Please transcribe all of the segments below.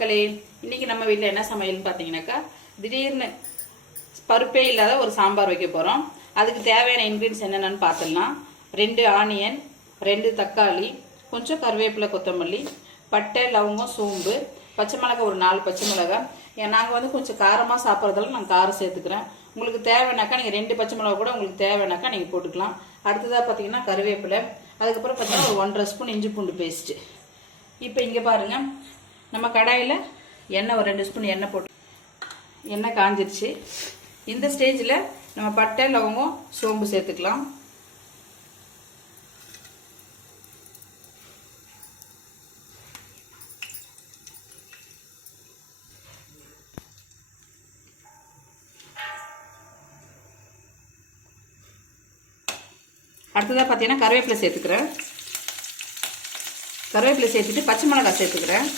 மக்களே, இன்னைக்கு நம்ம வீட்டில் என்ன சமையல்னு பார்த்தீங்கன்னாக்கா திடீர்னு பருப்பே இல்லாத ஒரு சாம்பார் வைக்க போகிறோம். அதுக்கு தேவையான இன்க்ரீடியன்ஸ் என்னென்னு பார்த்துடலாம். 2 ஆனியன், 2 தக்காளி, கொஞ்சம் கருவேப்பிலை, கொத்தமல்லி, பட்டை, லவங்கம், சோம்பு, பச்சை மிளகாய் ஒரு 4 பச்சை மிளகாய். நாங்கள் வந்து கொஞ்சம் காரமாக சாப்பிட்றதால நான் காரம் சேர்த்துக்கிறேன். உங்களுக்கு தேவைனாக்கா நீங்கள் 2 பச்சை மிளகாய் கூட உங்களுக்கு தேவைனாக்கா நீங்கள் போட்டுக்கலாம். அடுத்ததாக பார்த்தீங்கன்னா கருவேப்பிலை, அதுக்கப்புறம் பார்த்தீங்கன்னா ஒரு 1½ ஸ்பூன் இஞ்சி பூண்டு பேஸ்ட்டு. இப்போ இங்கே பாருங்கள், நம்ம கடாயில் எண்ணெய் ஒரு 2 ஸ்பூன் எண்ணெய் போட்டு எண்ணெய் காஞ்சிருச்சு. இந்த ஸ்டேஜில் நம்ம பட்டை, லவங்கம், சோம்பு சேர்த்துக்கலாம். அடுத்ததாக பார்த்தீங்கன்னா கருவேப்பிலை சேர்த்துக்கிறேன். கருவேப்பிலை சேர்த்துட்டு பச்சை மிளகாய் சேர்த்துக்கிறேன்.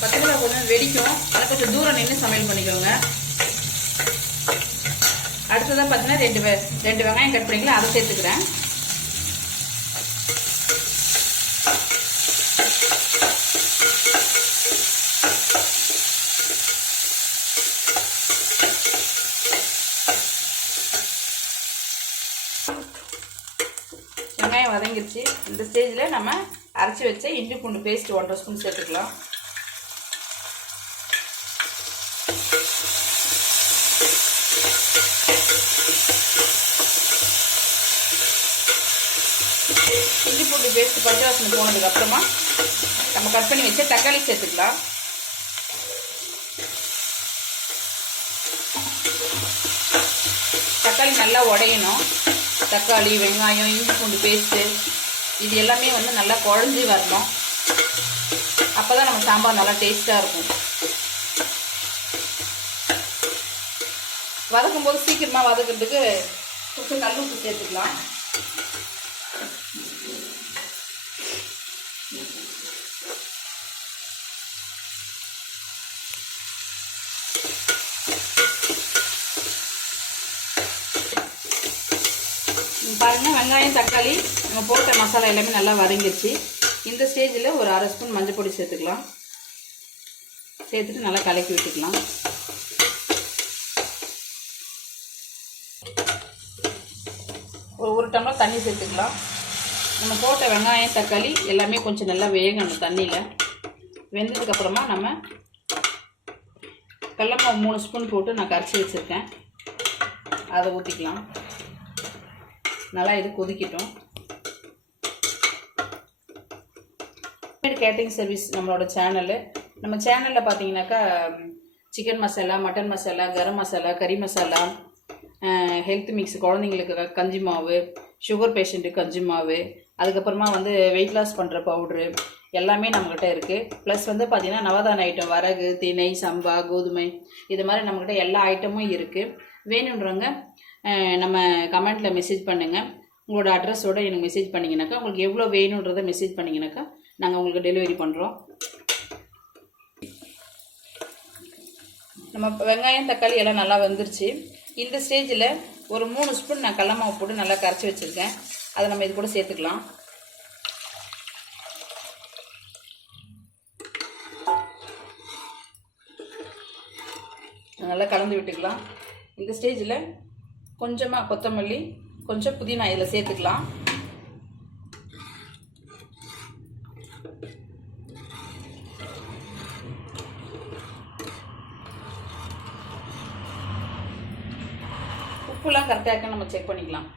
பச்சை மிளகாய் கொஞ்சம் வெடிக்கும், அதை கொஞ்சம் தூரம் நின்று சமையல் பண்ணிக்கோங்க. அடுத்ததான் பார்த்தீங்கன்னா 2 வெங்காயம் கட் பண்ணிக்கலாம், அதை சேர்த்துக்கிறேன். வெங்காயம் வதங்கிருச்சு. இந்த ஸ்டேஜில் நம்ம அரைச்சி வச்ச இஞ்சி பூண்டு பேஸ்ட் 1½ ஸ்பூன் சேர்த்துக்கலாம். இஞ்சி பூண்டு பேஸ்ட் பச்சை வாசனை போனதுக்கு அப்புறமா நம்ம கட் பண்ணி வச்ச தக்காளி சேர்த்துக்கலாம். தக்காளி நல்லா உடையணும். தக்காளி, வெங்காயம், இஞ்சி பூண்டு பேஸ்ட்டு இது எல்லாமே வந்து நல்லா குழஞ்சி வரணும். அப்போ தான் நம்ம சாம்பார் நல்லா டேஸ்ட்டாக இருக்கும். வதக்கும் போது சீக்கிரமாக வதக்கிறதுக்கு கொஞ்சம் கல் உப்பு சேர்த்துக்கலாம். பாருங்கள், வெங்காயம், தக்காளி நம்ம போட்ட மசாலா எல்லாமே நல்லா வதங்கிடுச்சு. இந்த ஸ்டேஜில் ஒரு 1/2 ஸ்பூன் மஞ்சள் பொடி சேர்த்துக்கலாம். சேர்த்துட்டு நல்லா கலக்கி விட்டுக்கலாம். ஒரு டம்ளர் தண்ணி சேர்த்துக்கலாம். நம்ம போட்ட வெங்காயம், தக்காளி எல்லாமே கொஞ்சம் நல்லா வேகணும் தண்ணியில். வெந்ததுக்கப்புறமா நம்ம கடலைமாவு 3 ஸ்பூன் போட்டு நான் கரைச்சி வச்சுருக்கேன், அதை ஊற்றிக்கலாம். நல்லா இது கொதிக்கட்டும். கேட்டரிங் சர்வீஸ் நம்மளோட சேனலு. நம்ம சேனலில் பார்த்தீங்கன்னாக்கா சிக்கன் மசாலா, மட்டன் மசாலா, கரம் மசாலா, கறி மசாலா, ஹெல்த் மிக்ஸ், குழந்தைங்களுக்கு கஞ்சி மாவு, சுகர் பேஷண்ட்டுக்கு கஞ்சி மாவு, அதுக்கப்புறமா வந்து வெயிட் லாஸ் பண்ணுற பவுட்ரு எல்லாமே நம்மக்கிட்ட இருக்குது. ப்ளஸ் வந்து பார்த்திங்கன்னா நவதான ஐட்டம், வரகு, திணை, சம்பா, கோதுமை, இது மாதிரி நம்மக்கிட்ட எல்லா ஐட்டமும் இருக்குது. வேணுன்றவங்க நம்ம கமெண்ட்டில் மெசேஜ் பண்ணுங்கள். உங்களோட அட்ரஸோடு எனக்கு மெசேஜ் பண்ணிங்கனாக்கா, உங்களுக்கு எவ்வளோ வேணுன்றதை மெசேஜ் பண்ணிங்கனாக்கா நாங்கள் உங்களுக்கு டெலிவரி பண்ணுறோம். நம்ம வெங்காயம், தக்காளி எல்லாம் நல்லா வந்துருச்சு. இந்த ஸ்டேஜில் ஒரு 3 ஸ்பூன் நான் கடலை மாவு போட்டு நல்லா கரைச்சி வச்சுருக்கேன், அதை நம்ம இது கூட சேர்த்துக்கலாம். நல்லா கலந்து விட்டுக்கலாம். இந்த ஸ்டேஜில் கொஞ்சமாக கொத்தமல்லி, கொஞ்சம் புதினா இதில் சேர்த்துக்கலாம். உப்புலாம் கரெக்டாக இருக்க நம்ம செக் பண்ணிக்கலாம்.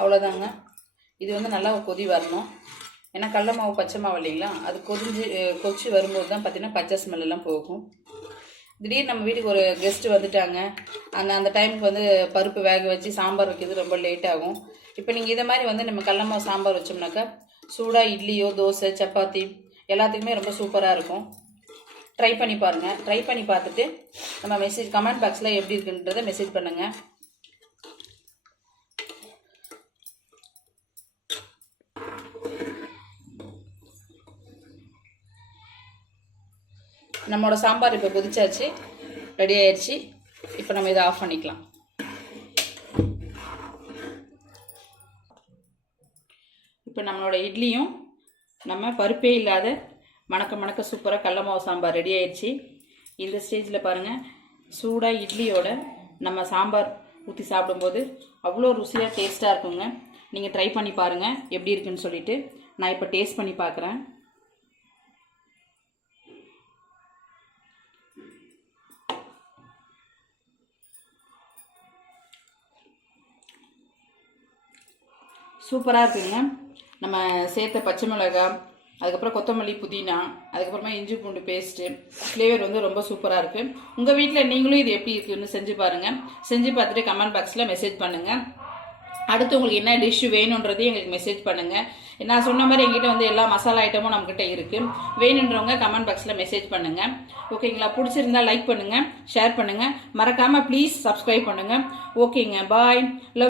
அவ்வளோதாங்க. இது வந்து நல்லா கொதி வரணும். ஏன்னா கடலை மாவு, பச்சை மாவு இல்லைங்களா, அது கொதிச்சு வரும்போது தான் பார்த்திங்கன்னா பச்சை ஸ்மெல்லாம் போகும். திடீர்னு நம்ம வீட்டுக்கு ஒரு கெஸ்ட்டு வந்துட்டாங்க, அந்த டைமுக்கு வந்து பருப்பு வேக வச்சு சாம்பார் வைக்கிறது ரொம்ப லேட் ஆகும். இப்போ நீங்கள் இதை மாதிரி வந்து நம்ம கடலை மாவு சாம்பார் வச்சோம்னாக்கா சூடாக இட்லியோ, தோசை, சப்பாத்தி எல்லாத்துக்குமே ரொம்ப சூப்பராக இருக்கும். ட்ரை பண்ணி பாருங்கள். ட்ரை பண்ணி பார்த்துட்டு நம்ம கமெண்ட் பாக்ஸில் எப்படி இருக்குன்றதை மெசேஜ் பண்ணுங்கள். நம்மளோட சாம்பார் இப்போ கொதிச்சாச்சு, ரெடி ஆயிடுச்சு. இப்போ நம்ம இதை ஆஃப் பண்ணிக்கலாம். இப்போ நம்மளோட இட்லியும் நம்ம பருப்பே இல்லாத மணக்க மணக்க சூப்பராக கடல மாவு சாம்பார் ரெடி ஆயிடுச்சு. இந்த ஸ்டேஜில் பாருங்கள், சூடாக இட்லியோட நம்ம சாம்பார் ஊற்றி சாப்பிடும்போது அவ்வளோ ருசியாக டேஸ்ட்டாக இருக்குங்க. நீங்கள் ட்ரை பண்ணி பாருங்கள் எப்படி இருக்குன்னு சொல்லிட்டு. நான் இப்போ டேஸ்ட் பண்ணி பார்க்குறேன். சூப்பராக இருக்குங்க. நம்ம சேர்த்த பச்சை மிளகாய், அதுக்கப்புறம் கொத்தமல்லி, புதினா, அதுக்கப்புறமா இஞ்சி பூண்டு பேஸ்ட்டு, ஃப்ளேவர் வந்து ரொம்ப சூப்பராக இருக்குது. உங்கள் வீட்டில் நீங்களும் இது எப்படி இருக்குன்னு செஞ்சு பாருங்கள். செஞ்சு பார்த்துட்டு கமெண்ட் பாக்ஸில் மெசேஜ் பண்ணுங்கள். அடுத்து உங்களுக்கு என்ன டிஷ்ஷு வேணுன்றதையும் எங்களுக்கு மெசேஜ் பண்ணுங்கள். நான் சொன்ன மாதிரி எங்கிட்ட வந்து எல்லா மசாலா ஐட்டமும் நம்மக்கிட்ட இருக்குது. வேணுன்றவங்க கமெண்ட் பாக்ஸில் மெசேஜ் பண்ணுங்கள். ஓகேங்களா? பிடிச்சிருந்தா லைக் பண்ணுங்கள், ஷேர் பண்ணுங்கள், மறக்காமல் ப்ளீஸ் சப்ஸ்கிரைப் பண்ணுங்கள். ஓகேங்க, பாய். லவ்.